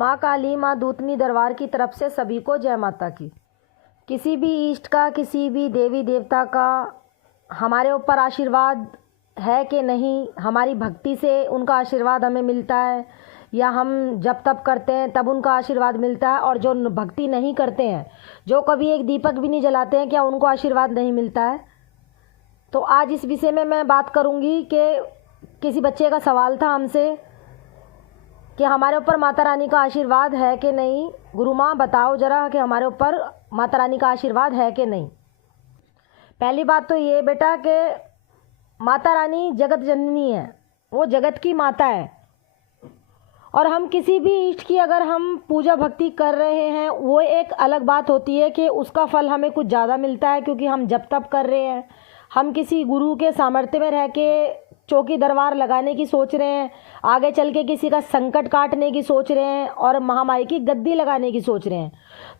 माँ काली, माँ दूतनी दरबार की तरफ से सभी को जय माता की। किसी भी इष्ट का, किसी भी देवी देवता का हमारे ऊपर आशीर्वाद है कि नहीं, हमारी भक्ति से उनका आशीर्वाद हमें मिलता है या हम जब तप करते हैं तब उनका आशीर्वाद मिलता है। और जो भक्ति नहीं करते हैं, जो कभी एक दीपक भी नहीं जलाते हैं, क्या उनको आशीर्वाद नहीं मिलता है? तो आज इस विषय में मैं बात करूंगी कि किसी बच्चे का सवाल था हमसे कि हमारे ऊपर माता रानी का आशीर्वाद है कि नहीं। गुरु माँ बताओ ज़रा कि हमारे ऊपर माता रानी का आशीर्वाद है कि नहीं। पहली बात तो ये बेटा कि माता रानी जगत जननी है, वो जगत की माता है। और हम किसी भी इष्ट की अगर हम पूजा भक्ति कर रहे हैं, वो एक अलग बात होती है कि उसका फल हमें कुछ ज़्यादा मिलता है क्योंकि हम जप तप कर रहे हैं, हम किसी गुरु के सामर्थ्य में रह के चौकी दरबार लगाने की सोच रहे हैं, आगे चल के किसी का संकट काटने की सोच रहे हैं और महामाई की गद्दी लगाने की सोच रहे हैं।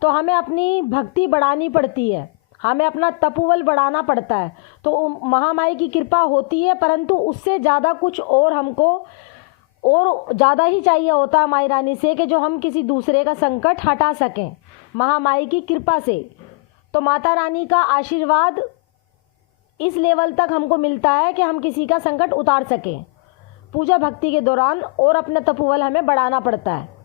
तो हमें अपनी भक्ति बढ़ानी पड़ती है, हमें अपना तपोबल बढ़ाना पड़ता है। तो महामाई की कृपा होती है, परंतु उससे ज़्यादा कुछ और हमको और ज़्यादा ही चाहिए होता है माई रानी से कि जो हम किसी दूसरे का संकट हटा सकें महामाई की कृपा से। तो माता रानी का आशीर्वाद इस लेवल तक हमको मिलता है कि हम किसी का संकट उतार सकें पूजा भक्ति के दौरान, और अपना तपोबल हमें बढ़ाना पड़ता है।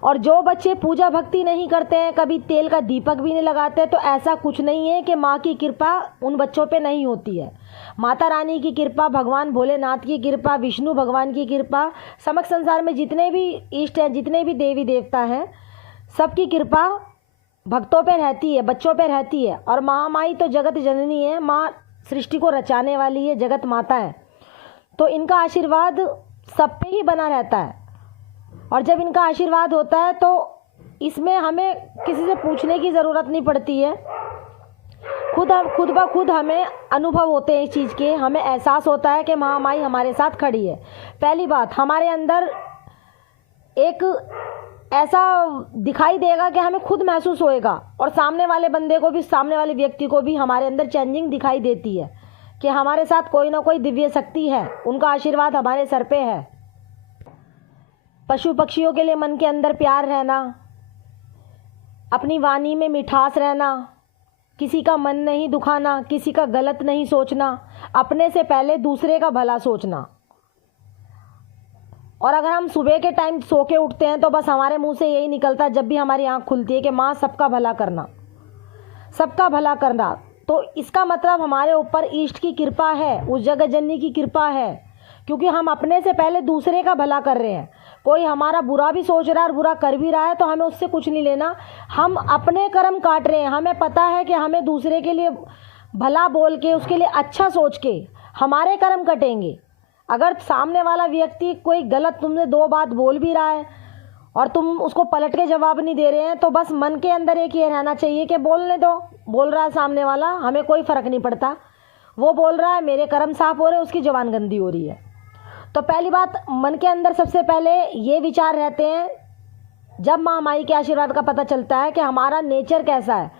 और जो बच्चे पूजा भक्ति नहीं करते हैं, कभी तेल का दीपक भी नहीं लगाते, तो ऐसा कुछ नहीं है कि माँ की कृपा उन बच्चों पे नहीं होती है। माता रानी की कृपा, भगवान भोलेनाथ की कृपा, विष्णु भगवान की कृपा, समस्त संसार में जितने भी इष्ट हैं, जितने भी देवी देवता हैं, सबकी कृपा भक्तों पे रहती है, बच्चों पे रहती है। और महामाई तो जगत जननी है, माँ सृष्टि को रचाने वाली है, जगत माता है, तो इनका आशीर्वाद सब पे ही बना रहता है। और जब इनका आशीर्वाद होता है तो इसमें हमें किसी से पूछने की ज़रूरत नहीं पड़ती है, खुद ब खुद हमें अनुभव होते हैं इस चीज़ के, हमें एहसास होता है कि महामाई हमारे साथ खड़ी है। पहली बात, हमारे अंदर एक ऐसा दिखाई देगा कि हमें खुद महसूस होएगा, और सामने वाले बंदे को भी, सामने वाले व्यक्ति को भी हमारे अंदर चेंजिंग दिखाई देती है कि हमारे साथ कोई ना कोई दिव्य शक्ति है, उनका आशीर्वाद हमारे सर पे है। पशु पक्षियों के लिए मन के अंदर प्यार रहना, अपनी वाणी में मिठास रहना, किसी का मन नहीं दुखाना, किसी का गलत नहीं सोचना, अपने से पहले दूसरे का भला सोचना। और अगर हम सुबह के टाइम सो के उठते हैं तो बस हमारे मुंह से यही निकलता है जब भी हमारी आंख खुलती है कि माँ सबका भला करना, सबका भला करना। तो इसका मतलब हमारे ऊपर इष्ट की कृपा है, उस जगत जननी की कृपा है, क्योंकि हम अपने से पहले दूसरे का भला कर रहे हैं। कोई हमारा बुरा भी सोच रहा है और बुरा कर भी रहा है तो हमें उससे कुछ नहीं लेना, हम अपने कर्म काट रहे हैं। हमें पता है कि हमें दूसरे के लिए भला बोल के, उसके लिए अच्छा सोच के हमारे कर्म कटेंगे। अगर सामने वाला व्यक्ति कोई गलत तुमने दो बात बोल भी रहा है और तुम उसको पलट के जवाब नहीं दे रहे हैं, तो बस मन के अंदर एक ये रहना चाहिए कि बोलने दो, बोल रहा है सामने वाला, हमें कोई फ़र्क नहीं पड़ता, वो बोल रहा है, मेरे कर्म साफ हो रहे हैं, उसकी जबान गंदी हो रही है। तो पहली बात, मन के अंदर सबसे पहले ये विचार रहते हैं, जब महामाई के आशीर्वाद का पता चलता है कि हमारा नेचर कैसा है,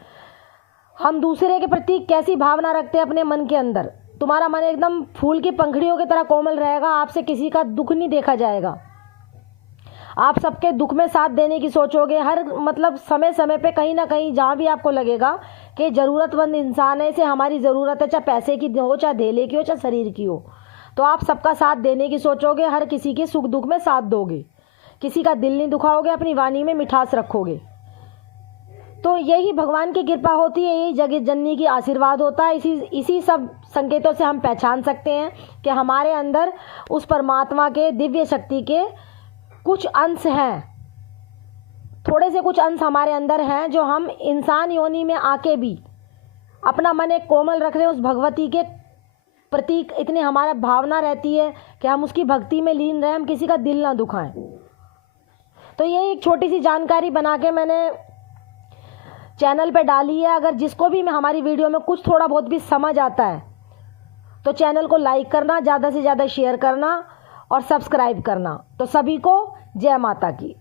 हम दूसरे के प्रति कैसी भावना रखते हैं अपने मन के अंदर। तुम्हारा मन एकदम फूल की पंखड़ियों की तरह कोमल रहेगा, आपसे किसी का दुख नहीं देखा जाएगा, आप सबके दुख में साथ देने की सोचोगे। हर मतलब समय समय पे कहीं ना कहीं जहाँ भी आपको लगेगा कि ज़रूरतमंद इंसान है, इसे हमारी ज़रूरत है, चाहे पैसे की हो, चाहे धेले की हो, चाहे शरीर की हो, तो आप सबका साथ देने की सोचोगे, हर किसी के सुख दुख में साथ दोगे, किसी का दिल नहीं दुखाओगे, अपनी वाणी में मिठास रखोगे। तो यही भगवान की कृपा होती है, यही जगत जननी की आशीर्वाद होता है। इसी सब संकेतों से हम पहचान सकते हैं कि हमारे अंदर उस परमात्मा के दिव्य शक्ति के कुछ अंश हैं, थोड़े से कुछ अंश हमारे अंदर हैं, जो हम इंसान योनि में आके भी अपना मन एक कोमल रख रहे हैं, उस भगवती के प्रति इतनी हमारा भावना रहती है कि हम उसकी भक्ति में लीन रहें, हम किसी का दिल ना दुखाएं। तो ये एक छोटी सी जानकारी बना के मैंने चैनल पे डाली है। अगर जिसको भी मैं हमारी वीडियो में कुछ थोड़ा बहुत भी समझ आता है तो चैनल को लाइक करना, ज़्यादा से ज़्यादा शेयर करना और सब्सक्राइब करना। तो सभी को जय माता की।